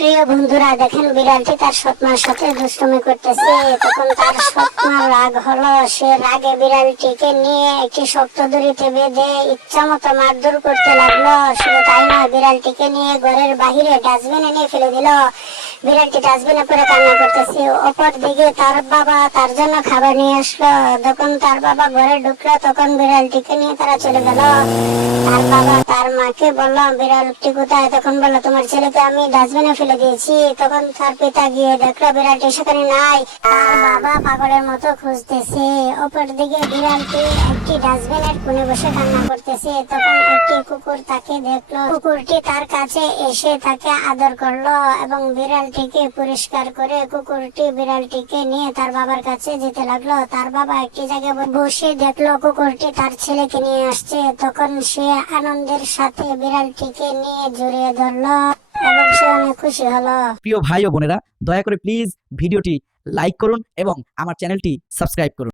প্রিয় বন্ধুরা, দেখেন বিড়ালটি তার সৎমার সাথে দুষ্টমি করতেছে। তখন তার সৎমার রাগ হলো, সে রাগে বিড়ালটিকে নিয়ে একটি শক্ত দড়িতে বেঁধে ইচ্ছা মতো মারধর করতে লাগল। শুধু তাই নয়, বিড়ালটিকে নিয়ে ঘরের বাহিরে ডাস্টবিনে নিয়ে ফেলে দিল। বিড়ালটি ডাস্টবিনে পরে কান্না করতেছে। অপর দিকে তার বাবা তার জন্য খাবার নিয়ে আসলো। যখন তার বাবা ঘরে ঢুকলো, তখন বিড়ালটিকে নিয়ে তারা চলে গেল। তার বাবা তার মাকে বলল, বিড়ালটি কোথায়? তখন বলল, তোমার ছেলেকে আমি ডাস্টবিনে ফেলে দিয়েছি। তখন তার পিতা গিয়ে দেখল, বিড়ালটি সেখানে নাই। তার বাবা পাগলের মতো খুঁজতেছে। অপর দিকে বিড়ালটি একটি ডাস্টবিনের কোণে বসে কান্না করতেছে। তখন একটি কুকুর তাকে দেখল। কুকুরটি তার কাছে এসে তাকে আদর করল এবং বিড়ালটিকে পরিষ্কার করে কুকুরটি বিড়ালটিকে নিয়ে তার বাবার কাছে যেতে লাগল। তার বাবা একটি জায়গায় বসে দেখল কুকুরটি তার ছেলেকে নিয়ে আসছে। তখন সে আনন্দের সাথে বিড়ালটিকে নিয়ে জড়িয়ে ধরলো এবং সে অনেক খুশি হলো। প্রিয় ভাই ও বোনেরা, দয়া করে প্লিজ ভিডিওটি লাইক করুন এবং আমার চ্যানেলটি সাবস্ক্রাইব করুন।